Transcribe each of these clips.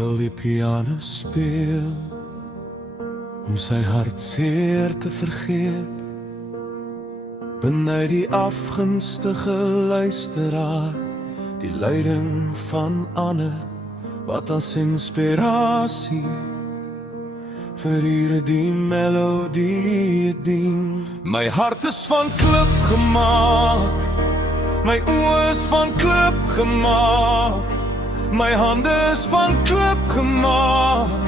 wil die piano speel om sy hartseer te vergeet. Beny die afgunstige luisteraar, die lyding van ander, wat as inspirasie vir hierdie melodie dien. My hart is van klip gemaak, my oë is van klip gemaak, my hande is van klip gemaak,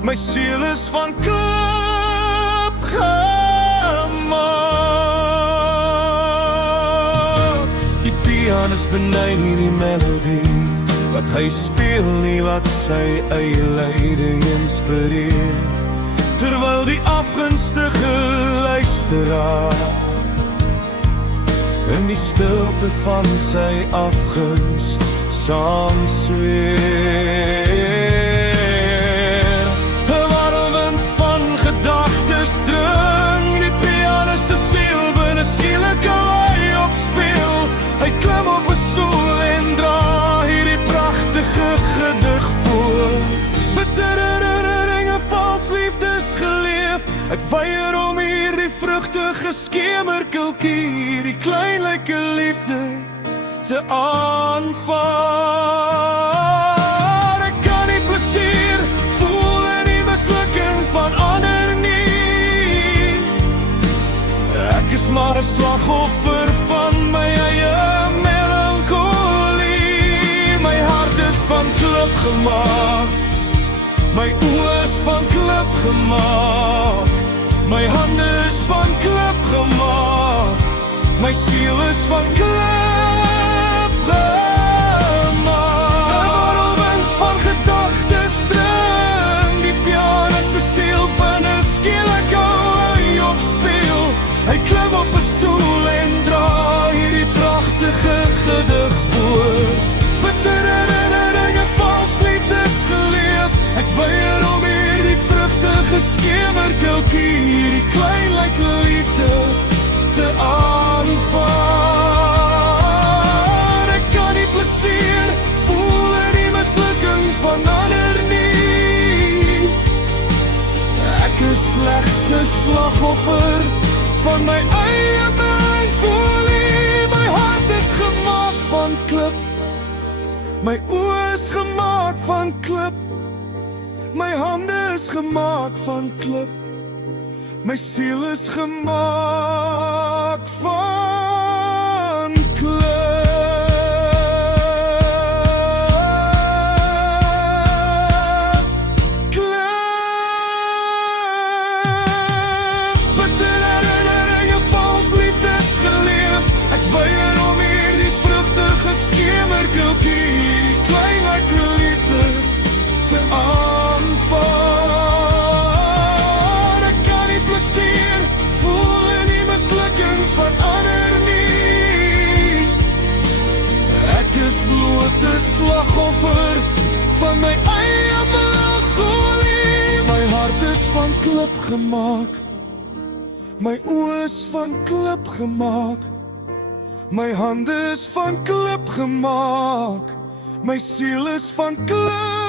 my siel is van klip gemaak. Die pianist benyn hierdie melodie, wat hy speel nie wat sy eie lyding inspireer, terwyl die afgunstige luisteraar in die stilte van sy afguns saam sweer. 'n warrelwind van gedagtes dring die pianist se siel binne, skielik hou hy op speel. Hy klim op 'n stoel en dra hierdie pragtige gedig voor. Bittere herinneringe vals liefdes geleef, ek weier om hierdie vrugtige skemerkulkie, die kleinlike liefde te aanvaar. Ek kan nie plesier voel in die mislukking van ander nie. Ek is maar 'n slagoffer van my eie melancholie. My hart is van klip gemaak, my oë is van klip gemaak, my hande is van klip gemaak, my siel is van klip gemaak. 'n warrelwind van gedagtes dring die pianist se siel binne, skielik hou hy op speel. Hy klim op 'n stoel en dra hierdie pragtige gedig voor. Bittere herinneringe vals liefdes geleef, ek weier om hierdie vrugtige skemerkulkie, die kleinlike liefde te aanvaar. Ek kan nie plesier voel in die mislukking van ander nie. Ek is slegs 'n slagoffer van my eie melancholie. My hart is gemaak van klip, my oë is gemaak van klip, my hande is gemaak van klip, my siel is gemaak van klip. Bittere herinneringe vals liefdes geleef, ek weier om hierdie vrugtige skemerkulkie, die kleinlike liefde te aanvaar. Ek kan nie plesier voel in die mislukking van ander nie. Ek is bloot 'n slagoffer van my eie melancholie. My hart is van klip gemaak, my oë is van klip gemaak, my hande is van klip gemaak, my siel is van klip